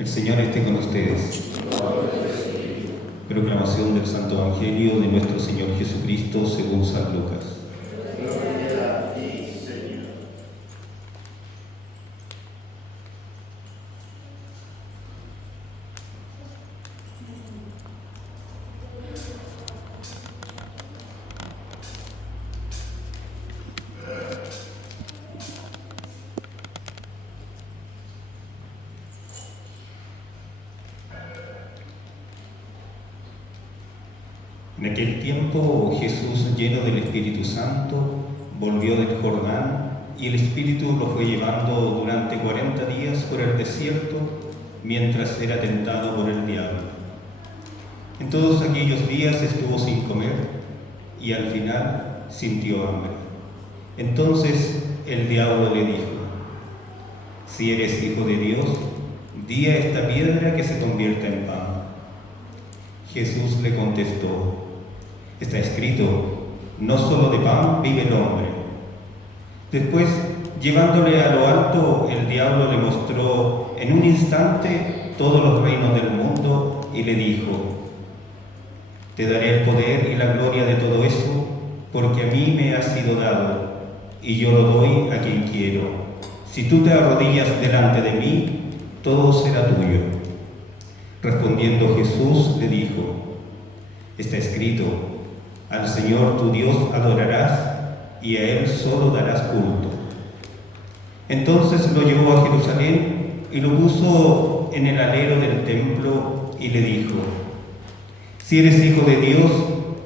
El Señor esté con ustedes. Proclamación del Santo Evangelio de nuestro Señor Jesucristo según San Lucas. Gloria a ti, Señor. En aquel tiempo Jesús, lleno del Espíritu Santo, volvió del Jordán y el Espíritu lo fue llevando durante 40 días por el desierto mientras era tentado por el diablo. En todos aquellos días estuvo sin comer y al final sintió hambre. Entonces el diablo le dijo: si eres hijo de Dios, di a esta piedra que se convierta en pan. Jesús le contestó: está escrito, no solo de pan vive el hombre. Después, llevándole a lo alto, el diablo le mostró en un instante todos los reinos del mundo y le dijo: te daré el poder y la gloria de todo eso, porque a mí me ha sido dado, y yo lo doy a quien quiero. Si tú te arrodillas delante de mí, todo será tuyo. Respondiendo Jesús le dijo: está escrito, al Señor tu Dios adorarás y a Él solo darás culto. Entonces lo llevó a Jerusalén y lo puso en el alero del templo y le dijo: si eres hijo de Dios,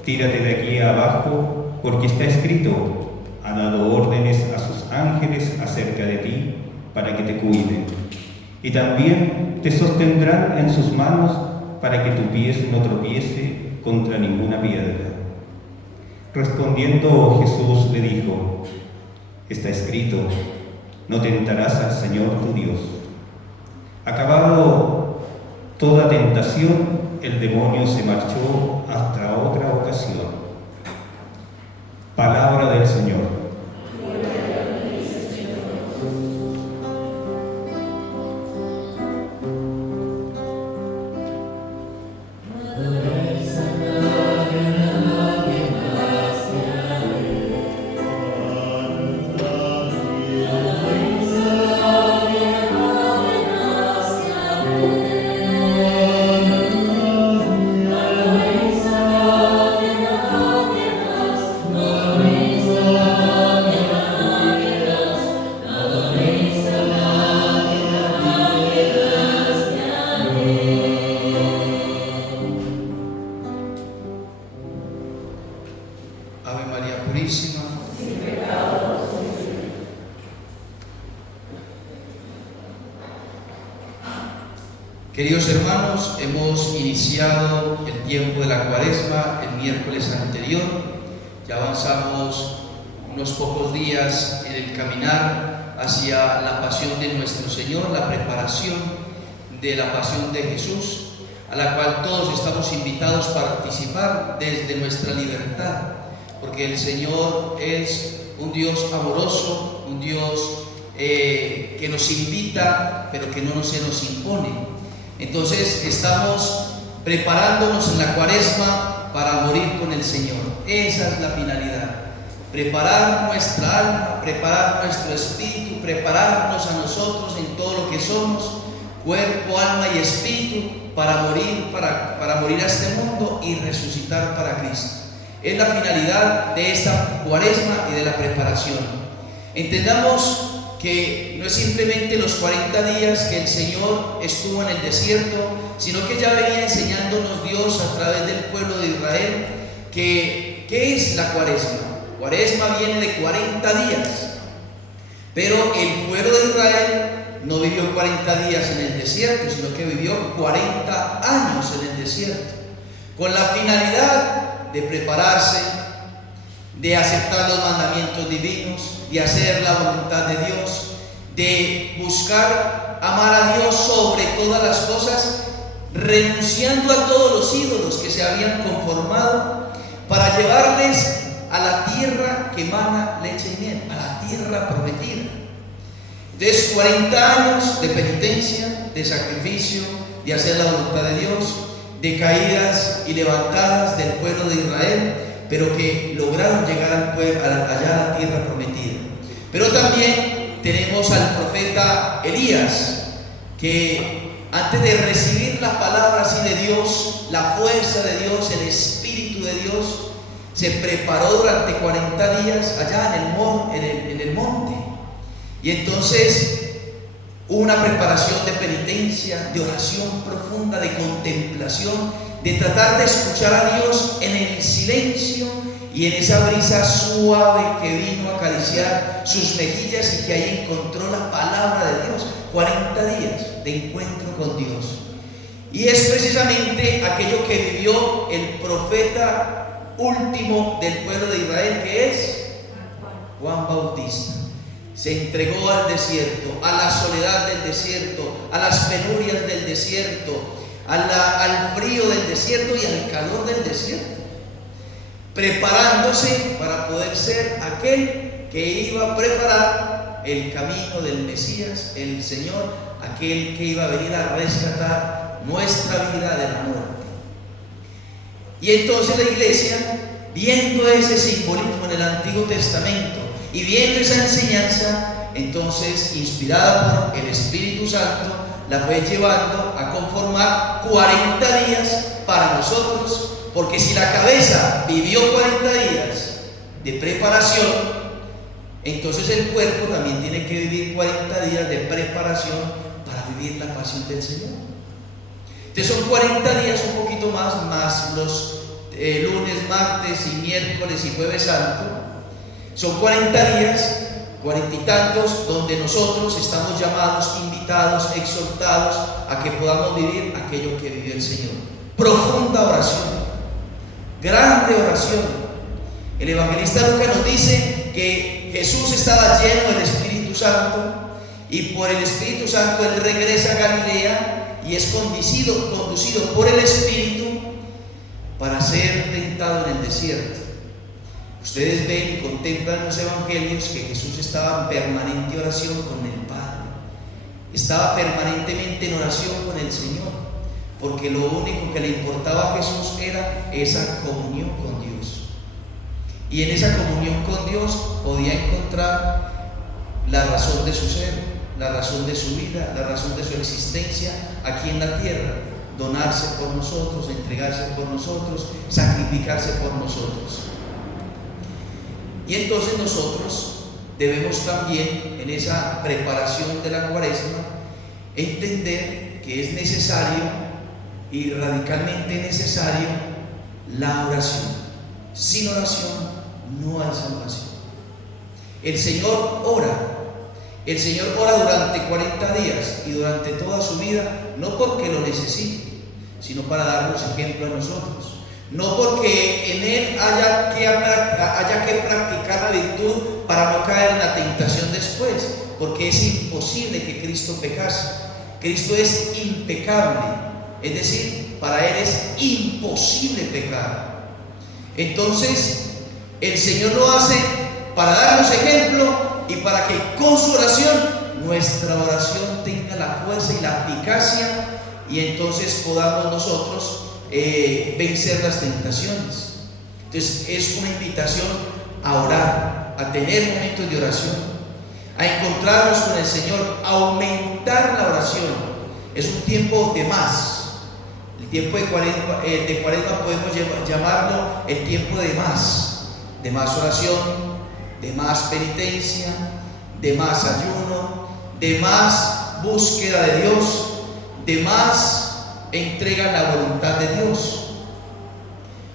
tírate de aquí abajo, porque está escrito, ha dado órdenes a sus ángeles acerca de ti para que te cuiden. Y también te sostendrán en sus manos para que tu pie no tropiece contra ninguna piedra. Respondiendo Jesús le dijo: está escrito, no tentarás al Señor tu Dios. Acabado toda tentación, el demonio se marchó hasta otra ocasión. Palabra del Señor. Ave María Purísima. Queridos hermanos, hemos iniciado el tiempo de la Cuaresma el miércoles anterior. Ya avanzamos unos pocos días en el caminar hacia la pasión de nuestro Señor, la preparación de la pasión de Jesús, a la cual todos estamos invitados a participar desde nuestra libertad, porque el Señor es un Dios amoroso, un Dios que nos invita, pero que no se nos impone. Entonces estamos preparándonos en la Cuaresma para morir con el Señor. Esa es la finalidad: preparar nuestra alma, preparar nuestro espíritu, prepararnos a nosotros en todo lo que somos, cuerpo, alma y espíritu, para morir a este mundo y resucitar para Cristo. Es la finalidad de esta Cuaresma y de la preparación. Entendamos que no es simplemente los 40 días que el Señor estuvo en el desierto, sino que ya venía enseñándonos Dios a través del pueblo de Israel ¿qué es la Cuaresma? Cuaresma viene de 40 días, pero el pueblo de Israel no vivió 40 días en el desierto, sino que vivió 40 años en el desierto, con la finalidad de prepararse, de aceptar los mandamientos divinos, de hacer la voluntad de Dios, de buscar amar a Dios sobre todas las cosas, renunciando a todos los ídolos que se habían conformado, para llevarles a la tierra que emana leche y miel, a la tierra prometida. Entonces, 40 años de penitencia, de sacrificio, de hacer la voluntad de Dios, de caídas y levantadas del pueblo de Israel, pero que lograron llegar al pueblo, allá a la tierra prometida. Pero también tenemos al profeta Elías, que antes de recibir las palabras así de Dios, la fuerza de Dios, el Espíritu de Dios, se preparó durante 40 días allá en el monte. Y entonces hubo una preparación de penitencia, de oración profunda, de contemplación, de tratar de escuchar a Dios en el silencio y en esa brisa suave que vino a acariciar sus mejillas y que ahí encontró la palabra de Dios. 40 días de encuentro con Dios. Y es precisamente aquello que vivió el profeta último del pueblo de Israel, que es Juan Bautista. Se entregó al desierto, a la soledad del desierto, a las penurias del desierto, al frío del desierto y al calor del desierto, preparándose para poder ser aquel que iba a preparar el camino del Mesías, el Señor, aquel que iba a venir a rescatar nuestra vida de la muerte. Y entonces la iglesia, viendo ese simbolismo en el Antiguo Testamento y viendo esa enseñanza, entonces, inspirada por el Espíritu Santo, la fue llevando a conformar 40 días para nosotros, porque si la cabeza vivió 40 días de preparación, entonces el cuerpo también tiene que vivir 40 días de preparación para vivir la pasión del Señor. Entonces son 40 días, un poquito más los lunes, martes y miércoles y jueves santo. Son 40 días, 40 y tantos, donde nosotros estamos llamados, invitados, exhortados a que podamos vivir aquello que vivió el Señor. Profunda oración, grande oración. El evangelista Lucas nos dice que Jesús estaba lleno del Espíritu Santo y por el Espíritu Santo él regresa a Galilea y es conducido por el Espíritu para ser tentado en el desierto. Ustedes ven y contemplan en los evangelios que Jesús estaba en permanente oración con el Padre, estaba permanentemente en oración con el Señor, porque lo único que le importaba a Jesús era esa comunión con Dios. Y en esa comunión con Dios podía encontrar la razón de su ser, la razón de su vida, la razón de su existencia aquí en la tierra, donarse por nosotros, entregarse por nosotros, sacrificarse por nosotros. Y entonces nosotros debemos también, en esa preparación de la Cuaresma, entender que es necesario y radicalmente necesario la oración. Sin oración no hay salvación. El Señor ora durante 40 días y durante toda su vida, no porque lo necesite, sino para darnos ejemplo a nosotros. No porque en Él haya que practicar la virtud para no caer en la tentación después, porque es imposible que Cristo pecase. Cristo es impecable, es decir, para Él es imposible pecar. Entonces, el Señor lo hace para darnos ejemplo y para que con su oración, nuestra oración tenga la fuerza y la eficacia y entonces podamos nosotros vencer las tentaciones. Entonces es una invitación a orar, a tener momentos de oración, a encontrarnos con el Señor, a aumentar la oración. Es un tiempo de más. El tiempo de Cuaresma podemos llamarlo el tiempo de más oración, de más penitencia, de más ayuno, de más búsqueda de Dios, de más entrega la voluntad de Dios,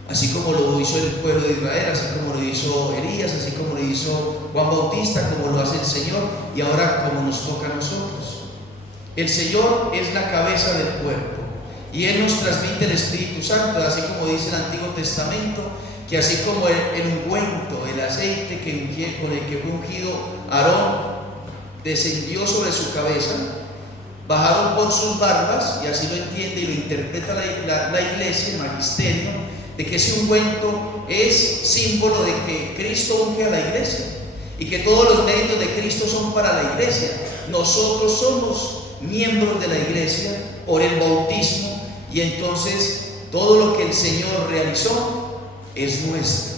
así como lo hizo el pueblo de Israel, así como lo hizo Elías, así como lo hizo Juan Bautista, como lo hace el Señor y ahora como nos toca a nosotros. El Señor es la cabeza del cuerpo y Él nos transmite el Espíritu Santo, así como dice el Antiguo Testamento, que así como el ungüento, el aceite con el que fue ungido Aarón descendió sobre su cabeza, bajaron por sus barbas, y así lo entiende y lo interpreta la iglesia, el magisterio, de que ese ungüento es símbolo de que Cristo unge a la iglesia y que todos los méritos de Cristo son para la iglesia, nosotros somos miembros de la iglesia por el bautismo, y entonces todo lo que el Señor realizó es nuestro.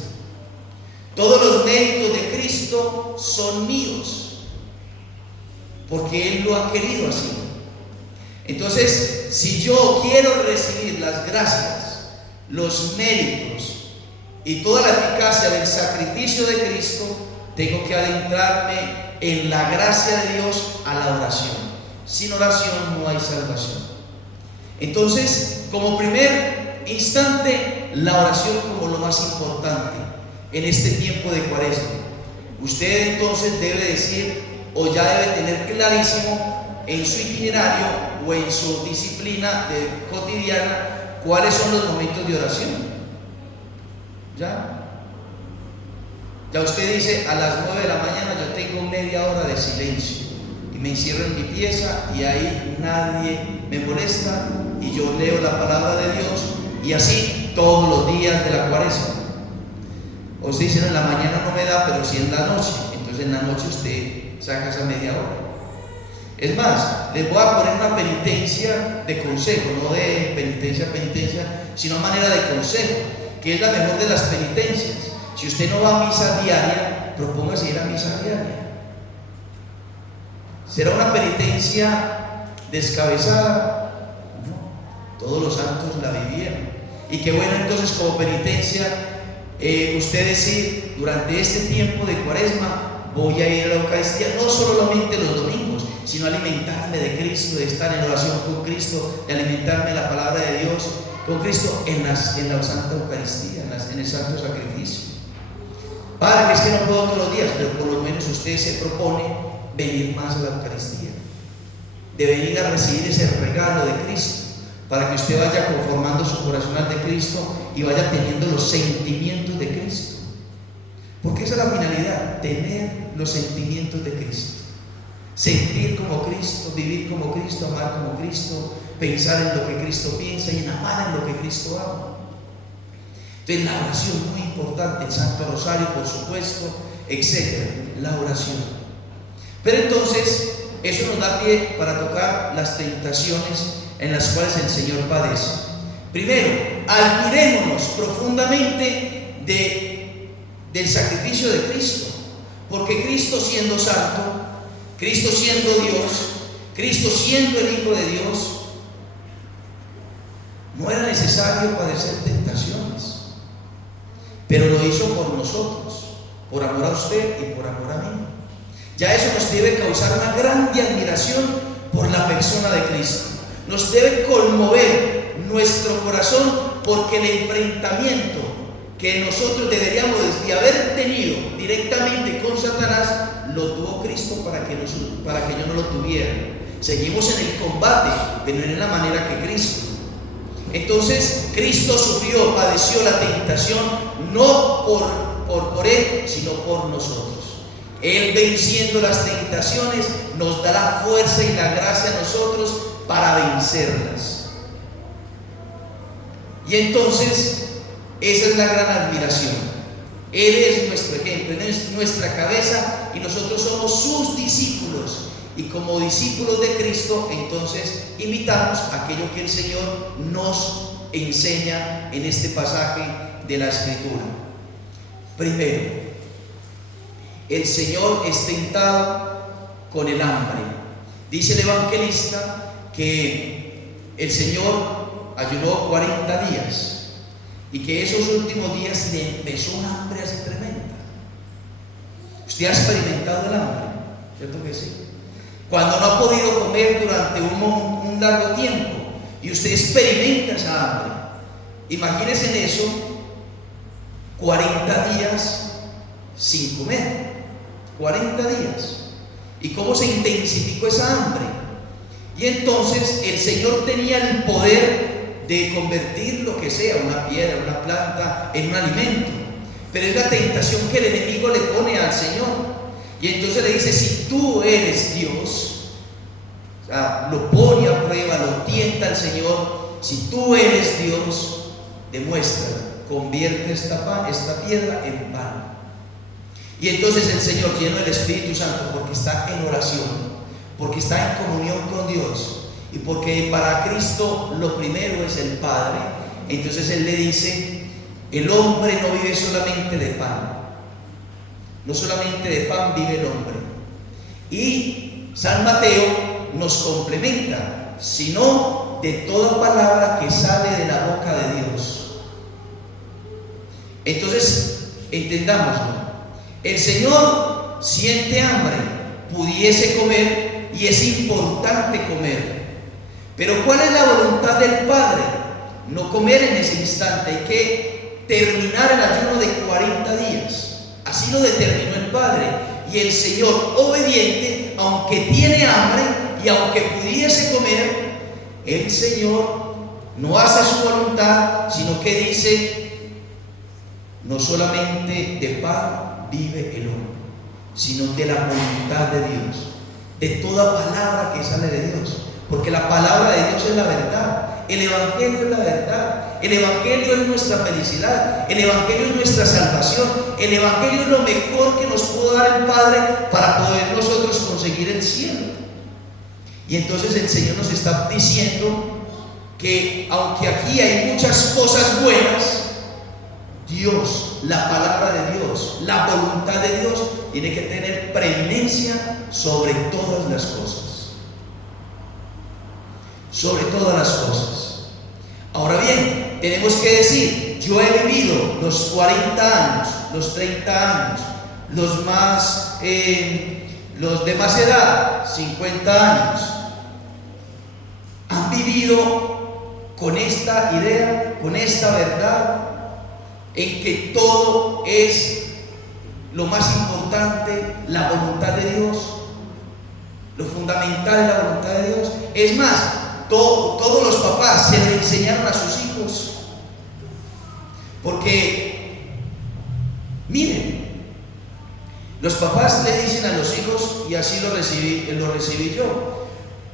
Todos los méritos de Cristo son míos, porque Él lo ha querido así. Entonces, si yo quiero recibir las gracias, los méritos y toda la eficacia del sacrificio de Cristo, tengo que adentrarme en la gracia de Dios a la oración. Sin oración no hay salvación. Entonces, como primer instante, la oración como lo más importante en este tiempo de Cuaresma. Usted entonces debe decir, o ya debe tener clarísimo en su itinerario o en su disciplina cotidiana, cuáles son los momentos de oración. Ya usted dice, a las 9 de la mañana yo tengo media hora de silencio y me encierro en mi pieza y ahí nadie me molesta y yo leo la palabra de Dios, y así todos los días de la Cuaresma. O usted dice, no, en la mañana no me da, pero sí en la noche. Entonces en la noche usted saca esa media hora. Es más, les voy a poner una penitencia de consejo, no de penitencia, sino manera de consejo, que es la mejor de las penitencias. Si usted no va a misa diaria, propóngase ir a misa diaria. ¿Será una penitencia descabezada? No, todos los santos la vivieron. Y qué bueno entonces como penitencia usted decir, durante este tiempo de Cuaresma voy a ir a la Eucaristía, no solamente los domingos, sino alimentarme de Cristo, de estar en oración con Cristo, de alimentarme de la palabra de Dios con Cristo en la Santa Eucaristía, en el Santo Sacrificio. Padre, es que no puedo todos los días, pero por lo menos usted se propone venir más a la Eucaristía, de venir a recibir ese regalo de Cristo, para que usted vaya conformando su corazón al de Cristo y vaya teniendo los sentimientos de Cristo. Porque esa es la finalidad, tener los sentimientos de Cristo. Sentir como Cristo, vivir como Cristo, amar como Cristo, pensar en lo que Cristo piensa y en amar en lo que Cristo ama. Entonces la oración es muy importante, el Santo Rosario por supuesto, etc. La oración. Pero entonces eso nos da pie para tocar las tentaciones en las cuales el Señor padece. Primero, admirémonos profundamente del sacrificio de Cristo, porque Cristo siendo santo, Cristo siendo Dios, Cristo siendo el Hijo de Dios, no era necesario padecer tentaciones, pero lo hizo por nosotros, por amor a usted y por amor a mí. Ya eso nos debe causar una grande admiración por la persona de Cristo. Nos debe conmover nuestro corazón, porque el enfrentamiento que nosotros deberíamos de haber tenido directamente con Satanás lo tuvo Cristo para que yo no lo tuviera. Seguimos en el combate, pero no en la manera que Cristo. Entonces Cristo sufrió, padeció la tentación, no por Él, sino por nosotros. Él, venciendo las tentaciones, nos da la fuerza y la gracia a nosotros para vencerlas. Y entonces esa es la gran admiración. Él es nuestro ejemplo, Él es nuestra cabeza y nosotros somos sus discípulos. Y como discípulos de Cristo, entonces imitamos aquello que el Señor nos enseña en este pasaje de la Escritura. Primero, el Señor es tentado con el hambre. Dice el evangelista que el Señor ayunó 40 días y que esos últimos días le empezó una hambre así tremenda. ¿Usted ha experimentado el hambre? ¿Cierto que sí? Cuando no ha podido comer durante un largo tiempo y usted experimenta esa hambre, imagínese en eso 40 días sin comer, 40 días, y cómo se intensificó esa hambre. Y entonces el Señor tenía el poder de convertir lo que sea, una piedra, una planta, en un alimento, pero es la tentación que el enemigo le pone al Señor. Y entonces le dice, si tú eres Dios, o sea, lo pone a prueba, lo tienta al Señor. Si tú eres Dios, demuéstralo, convierte esta piedra en pan. Y entonces el Señor, lleno del Espíritu Santo, porque está en oración, porque está en comunión con Dios y porque para Cristo lo primero es el Padre. Entonces Él le dice: el hombre no vive solamente de pan, no solamente de pan vive el hombre. Y San Mateo nos complementa: sino de toda palabra que sale de la boca de Dios. Entonces, entendámoslo. El Señor siente hambre, pudiese comer, y es importante comer. Pero ¿cuál es la voluntad del Padre? No comer en ese instante, hay que terminar el ayuno de 40 días. Así lo determinó el Padre. Y el Señor, obediente, aunque tiene hambre y aunque pudiese comer, el Señor no hace su voluntad, sino que dice: no solamente de pan vive el hombre, sino de la voluntad de Dios, de toda palabra que sale de Dios, porque la palabra de Dios es la verdad. El Evangelio es la verdad. El Evangelio es nuestra felicidad. El Evangelio es nuestra salvación. El Evangelio es lo mejor que nos pudo dar el Padre para poder nosotros conseguir el cielo. Y entonces el Señor nos está diciendo que aunque aquí hay muchas cosas buenas, Dios, la palabra de Dios, la voluntad de Dios tiene que tener preeminencia sobre todas las cosas. Sobre todas las cosas. Ahora bien, tenemos que decir: yo he vivido los 40 años, los 30 años, los de más edad, 50 años, han vivido con esta idea, con esta verdad, en que todo es lo más importante, la voluntad de Dios. Lo fundamental es la voluntad de Dios. Es más, todos los papás se le enseñaron a sus hijos, porque miren, los papás le dicen a los hijos, y así lo recibí yo: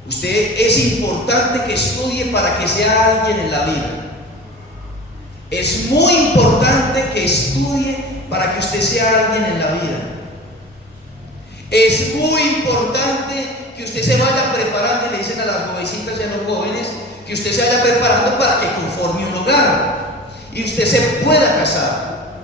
usted es importante que estudie para que sea alguien en la vida. Es muy importante que estudie para que usted sea alguien en la vida. Es muy importante que usted se vaya preparando, y le dicen a las jovencitas y a los jóvenes, que usted se vaya preparando para que conforme un hogar y usted se pueda casar.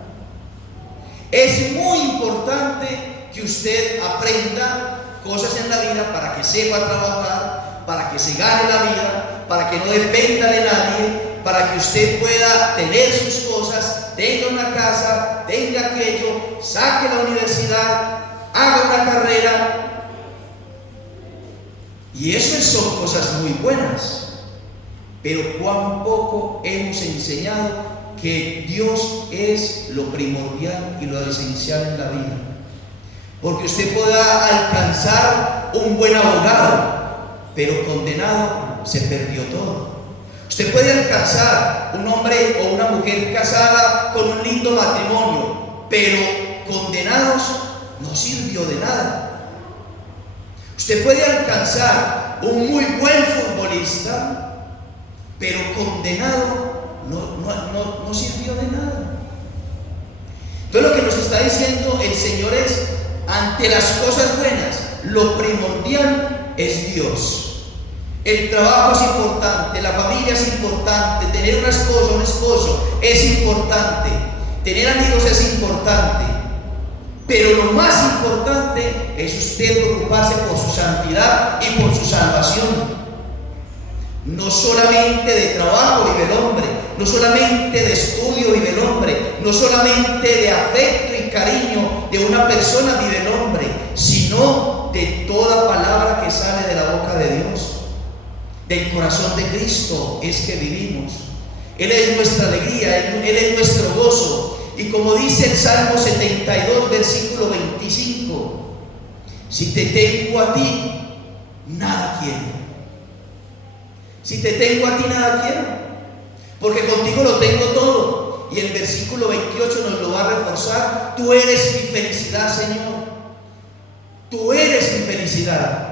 Es muy importante que usted aprenda cosas en la vida para que sepa trabajar, para que se gane la vida, para que no dependa de nadie, para que usted pueda tener sus cosas, tenga una casa, tenga aquello, saque la universidad, haga una carrera. Y eso son cosas muy buenas, pero cuán poco hemos enseñado que Dios es lo primordial y lo esencial en la vida. Porque usted podrá alcanzar un buen abogado, pero condenado se perdió todo. Usted puede alcanzar un hombre o una mujer casada con un lindo matrimonio, pero condenados no sirvió de nada. Usted puede alcanzar un muy buen futbolista, pero condenado no sirvió de nada. Entonces lo que nos está diciendo el Señor es: ante las cosas buenas, lo primordial es Dios. El trabajo es importante, la familia es importante, tener una esposa, un esposo es importante, tener amigos es importante. Pero lo más importante es usted preocuparse por su santidad y por su salvación. No solamente de trabajo vive el hombre, no solamente de estudio vive el hombre, no solamente de afecto y cariño de una persona vive el hombre, sino de toda palabra que sale de la boca de Dios. Del corazón de Cristo es que vivimos. Él es nuestra alegría, Él es nuestro gozo. Y como dice el Salmo 72, versículo 25: si te tengo a ti, nada quiero. Si te tengo a ti, nada quiero, porque contigo lo tengo todo. Y el versículo 28 nos lo va a reforzar: tú eres mi felicidad, Señor. Tú eres mi felicidad.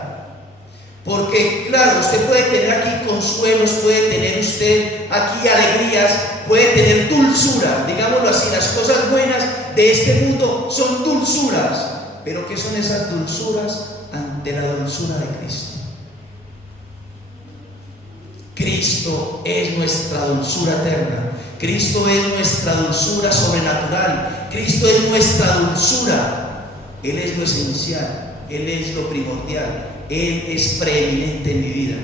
Porque claro, usted puede tener aquí consuelos, puede tener usted aquí alegrías, puede tener dulzura, digámoslo así. Las cosas buenas de este mundo son dulzuras, pero ¿qué son esas dulzuras ante ante la dulzura de Cristo. Cristo es nuestra dulzura eterna. Cristo es nuestra dulzura sobrenatural. Cristo es nuestra dulzura. Él es lo esencial. Él es lo primordial. Él es preeminente en mi vida.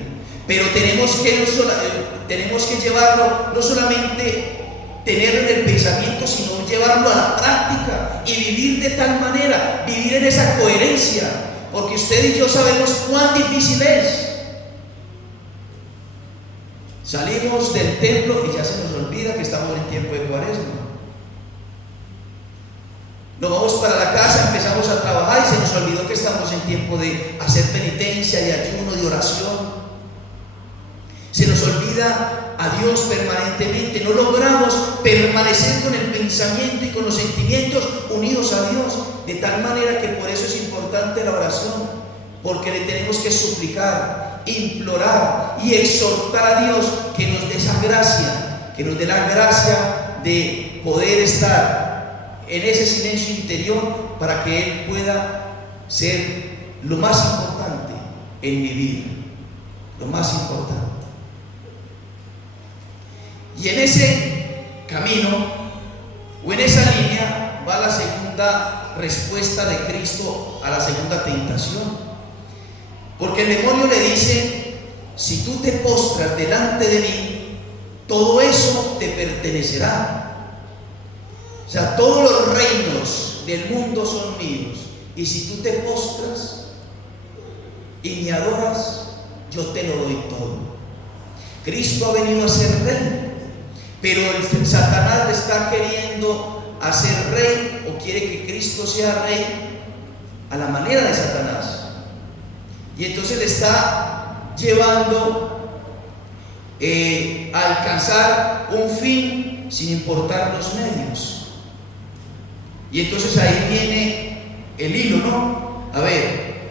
Pero tenemos que llevarlo, no solamente tenerlo en el pensamiento, sino llevarlo a la práctica y vivir de tal manera, vivir en esa coherencia, porque usted y yo sabemos cuán difícil es. Salimos del templo y ya se nos olvida que estamos en tiempo de Cuaresma. Nos vamos para la casa, empezamos a trabajar y se nos olvidó que estamos en tiempo de hacer penitencia, de ayuno, de oración. Se nos olvida a Dios permanentemente. No logramos permanecer con el pensamiento y con los sentimientos unidos a Dios, de tal manera que por eso es importante la oración, porque le tenemos que suplicar, implorar y exhortar a Dios que nos dé esa gracia, que nos dé la gracia de poder estar en ese silencio interior para que Él pueda ser lo más importante en mi vida, lo más importante. Y en ese camino o en esa línea va la segunda respuesta de Cristo a la segunda tentación. Porque el demonio le dice: si tú te postras delante de mí, todo eso te pertenecerá. O sea, todos los reinos del mundo son míos. Y si tú te postras y me adoras, yo te lo doy todo. Cristo ha venido a ser rey, pero el Satanás le está queriendo hacer rey, o quiere que Cristo sea rey a la manera de Satanás. Y entonces le está llevando a alcanzar un fin sin importar los medios. Y entonces ahí viene el hilo, ¿no? A ver,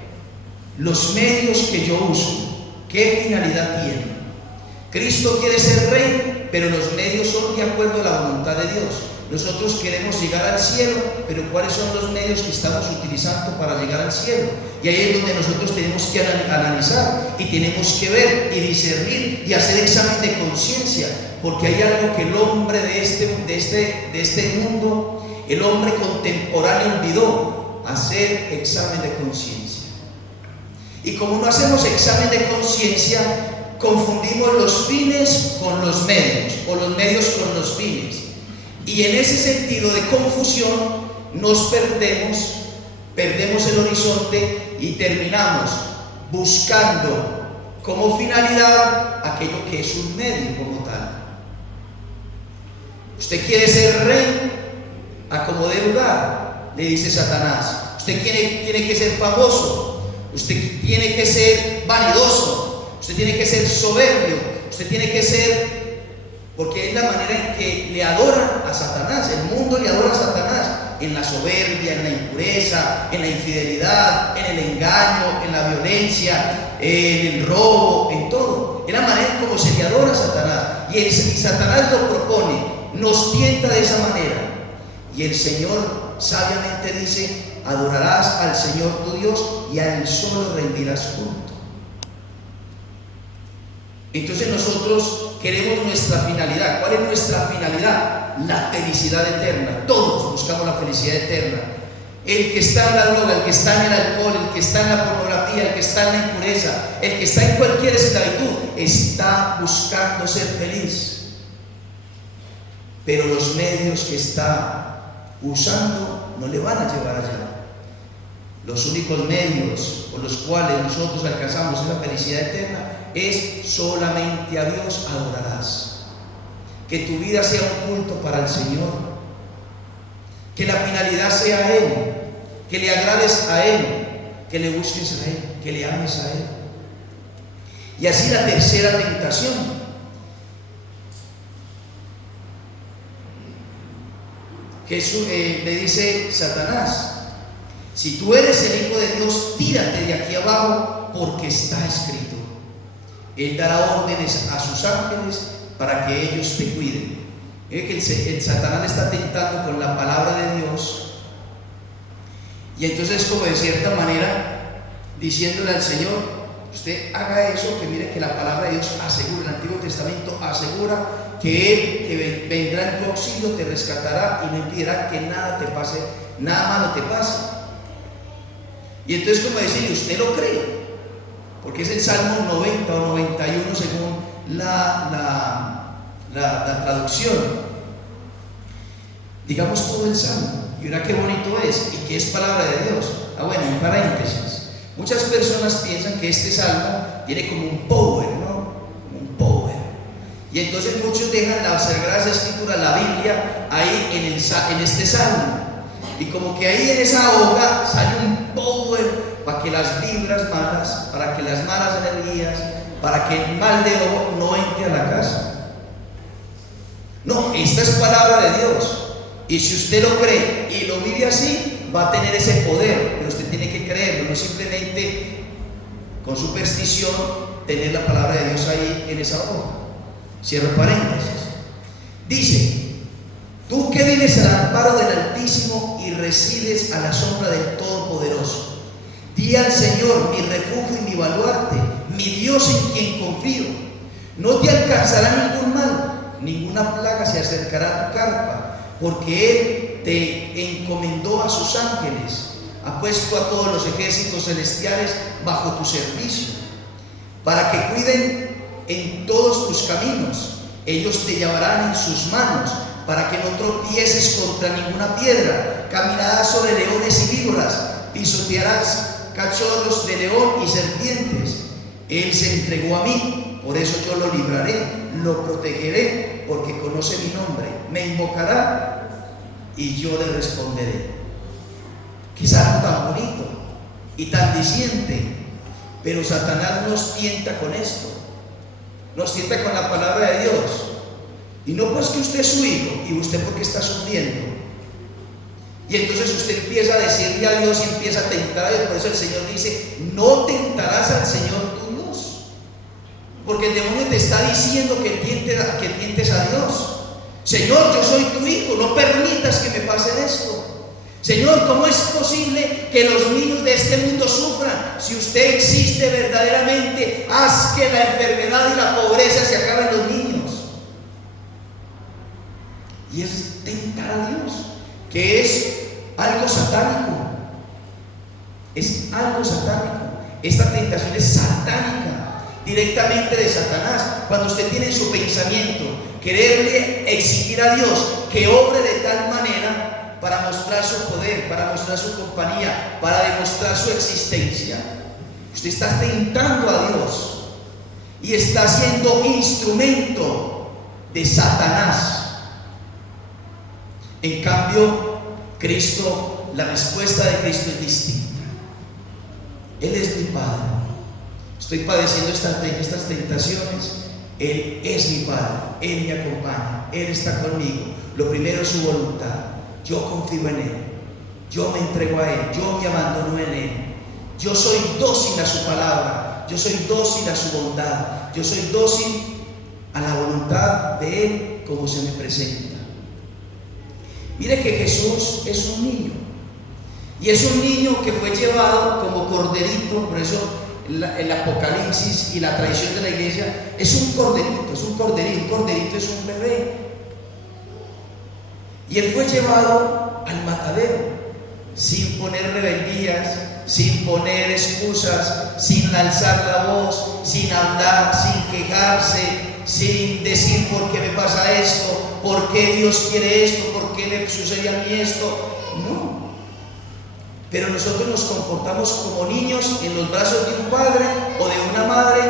los medios que yo uso, ¿qué finalidad tienen? Cristo quiere ser rey, pero los medios son de acuerdo a la voluntad de Dios. Nosotros queremos llegar al cielo, pero ¿cuáles son los medios que estamos utilizando para llegar al cielo? Y ahí es donde nosotros tenemos que analizar y tenemos que ver y discernir y hacer examen de conciencia, porque hay algo que el hombre de este mundo, el hombre contemporáneo, olvidó: hacer examen de conciencia. Y como no hacemos examen de conciencia, confundimos los fines con los medios, o los medios con los fines. Y en ese sentido de confusión nos perdemos el horizonte y terminamos buscando como finalidad aquello que es un medio como tal. Usted quiere ser rey, a como dé lugar, le dice Satanás. Usted tiene que ser famoso, usted tiene que ser vanidoso, usted tiene que ser soberbio, usted tiene que ser... Porque es la manera en que le adoran a Satanás. El mundo le adora a Satanás en la soberbia, en la impureza, en la infidelidad, en el engaño, en la violencia, en el robo, en todo. Es la manera en cómo se le adora a Satanás. Y Satanás lo propone, nos tienta de esa manera. Y el Señor sabiamente dice: adorarás al Señor tu Dios y a Él solo rendirás culto. Entonces nosotros queremos nuestra finalidad. ¿Cuál es nuestra finalidad? La felicidad eterna. Todos buscamos la felicidad eterna. El que está en la droga, el que está en el alcohol, el que está en la pornografía, el que está en la impureza, el que está en cualquier esclavitud, está buscando ser feliz. Pero los medios que está usando no le van a llevar allá. Los únicos medios por los cuales nosotros alcanzamos esa felicidad eterna es solamente a Dios adorarás. Que tu vida sea un culto para el Señor, que la finalidad sea a Él, que le agrades a Él, que le busques a Él, que le ames a Él. Y así la tercera tentación. Jesús le dice Satanás: si tú eres el Hijo de Dios, tírate de aquí abajo, porque está escrito. Él dará órdenes a sus ángeles para que ellos te cuiden. Que el Satanás le está tentando con la palabra de Dios. Y entonces, como de cierta manera, diciéndole al Señor: usted haga eso, que mire que la palabra de Dios asegura, el Antiguo Testamento asegura que Él que vendrá en tu auxilio, te rescatará y no impedirá que nada te pase, nada malo te pase. Y entonces, como decir, ¿usted lo cree? Porque es el Salmo 90 o 91 según la traducción. Digamos todo el Salmo y verá qué bonito es y que es palabra de Dios. Bueno, en paréntesis, muchas personas piensan que este Salmo tiene como un power, ¿no? Como un power. Y entonces muchos dejan las Sagradas Escrituras, la Biblia, ahí en este Salmo. Y como que ahí en esa hoja sale un power para que las vibras malas, para que las malas energías, para que el mal de ojo no entre a la casa. No, esta es palabra de Dios. Y si usted lo cree y lo vive así, va a tener ese poder. Pero usted tiene que creerlo, no simplemente con superstición tener la palabra de Dios ahí en esa hoja. Cierro paréntesis. Dice: tú que vives al amparo del Altísimo y resides a la sombra del Todopoderoso, di al Señor: mi refugio y mi baluarte, mi Dios en quien confío. No te alcanzará ningún mal, ninguna plaga se acercará a tu carpa, porque Él te encomendó a sus ángeles, ha puesto a todos los ejércitos celestiales bajo tu servicio, para que cuiden en todos tus caminos. Ellos te llevarán en sus manos, para que no tropieces contra ninguna piedra. Caminarás sobre leones y víboras, pisotearás cachorros de león y serpientes. Él se entregó a mí, por eso yo lo libraré, lo protegeré, porque conoce mi nombre. Me invocará y yo le responderé. Qué es algo tan bonito y tan diciente. Pero Satanás nos tienta con esto, nos tienta con la palabra de Dios. Y no pues que usted es su hijo y usted porque está sufriendo. Y entonces usted empieza a decirle a Dios y empieza a tentar a Dios. Por eso el Señor dice: no tentarás al Señor tu Dios. Porque el demonio te está diciendo que tientes a Dios. Señor, yo soy tu hijo, no permitas que me pase esto. Señor, ¿cómo es posible que los niños de este mundo sufran? Si usted existe verdaderamente, haz que la enfermedad y la pobreza se acaben en los niños. Y es tentar a Dios, que es algo satánico. Es algo satánico. Esta tentación es satánica, directamente de Satanás. Cuando usted tiene en su pensamiento quererle exigir a Dios que obre de tal manera para mostrar su poder, para mostrar su compañía, para demostrar su existencia, usted está tentando a Dios y está siendo instrumento de Satanás. En cambio, Cristo, la respuesta de Cristo es distinta. Él es mi Padre. Estoy padeciendo estas tentaciones. Él es mi Padre. Él me acompaña. Él está conmigo. Lo primero es su voluntad. Yo confío en Él. Yo me entrego a Él. Yo me abandono en Él. Yo soy dócil a su palabra. Yo soy dócil a su bondad. Yo soy dócil a la voluntad de Él como se me presenta. Mire que Jesús es un niño. Y es un niño que fue llevado como corderito. Por eso el Apocalipsis y la tradición de la iglesia es un corderito, es un corderito. Un corderito es un bebé. Y Él fue llevado al matadero, sin poner rebeldías, sin poner excusas, sin alzar la voz, sin hablar, sin quejarse, sin decir por qué me pasa esto, por qué Dios quiere esto, por qué me sucede a mí esto. No. Pero nosotros nos comportamos como niños en los brazos de un padre o de una madre,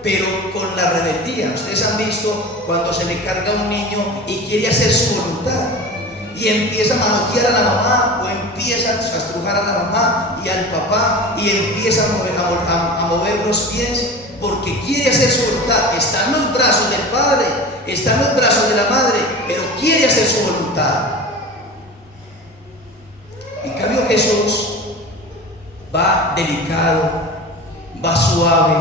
pero con la rebeldía. Ustedes han visto cuando se le carga a un niño y quiere hacer su voluntad y empieza a manotear a la mamá o empieza a estrujar a la mamá y al papá y empieza a mover los pies porque quiere hacer su voluntad. Está en los brazos del padre, está en los brazos de la madre, pero quiere hacer su voluntad. En cambio, Jesús va delicado, va suave,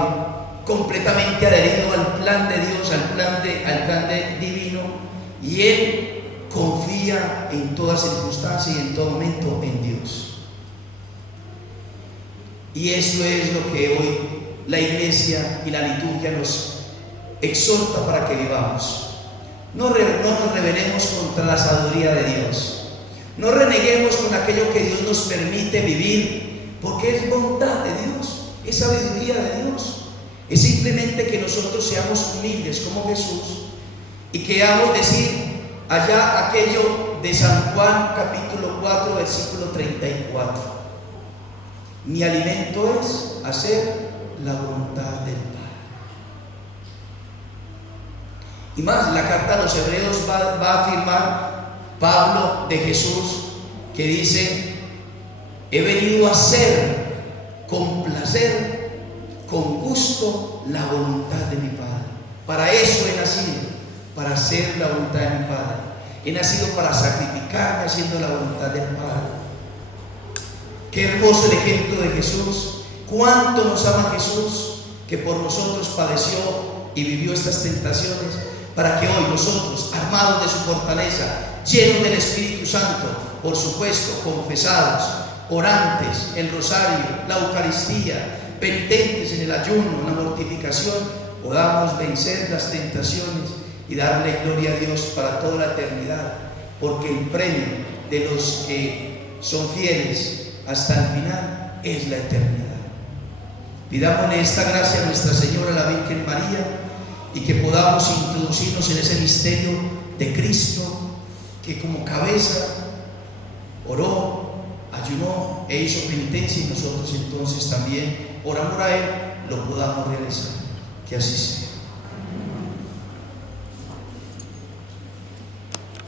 completamente adherido al plan de Dios, al plan divino, y Él confía en toda circunstancia y en todo momento en Dios. Y eso es lo que hoy la Iglesia y la liturgia nos exhorta para que vivamos. No nos rebelemos contra la sabiduría de Dios. No reneguemos con aquello que Dios nos permite vivir, porque es bondad de Dios, es sabiduría de Dios. Es simplemente que nosotros seamos humildes como Jesús y que hagamos decir allá aquello de San Juan capítulo 4 versículo 34: mi alimento es hacer la voluntad del Padre. Y más, la carta a los Hebreos va a afirmar Pablo de Jesús, que dice: he venido a hacer con placer, con gusto, la voluntad de mi Padre. Para eso he nacido, para hacer la voluntad de mi Padre. He nacido para sacrificarme haciendo la voluntad del Padre. Qué hermoso el ejemplo de Jesús. Cuánto nos ama Jesús, que por nosotros padeció y vivió estas tentaciones, para que hoy nosotros, armados de su fortaleza, llenos del Espíritu Santo, por supuesto, confesados, orantes, el rosario, la Eucaristía, penitentes en el ayuno, en la mortificación, podamos vencer las tentaciones y darle gloria a Dios para toda la eternidad, porque el premio de los que son fieles hasta el final es la eternidad. Pidámosle esta gracia a Nuestra Señora, la Virgen María, y que podamos introducirnos en ese misterio de Cristo, que como cabeza oró, ayunó e hizo penitencia, y nosotros entonces también, por amor a Él, lo podamos realizar. Que así sea.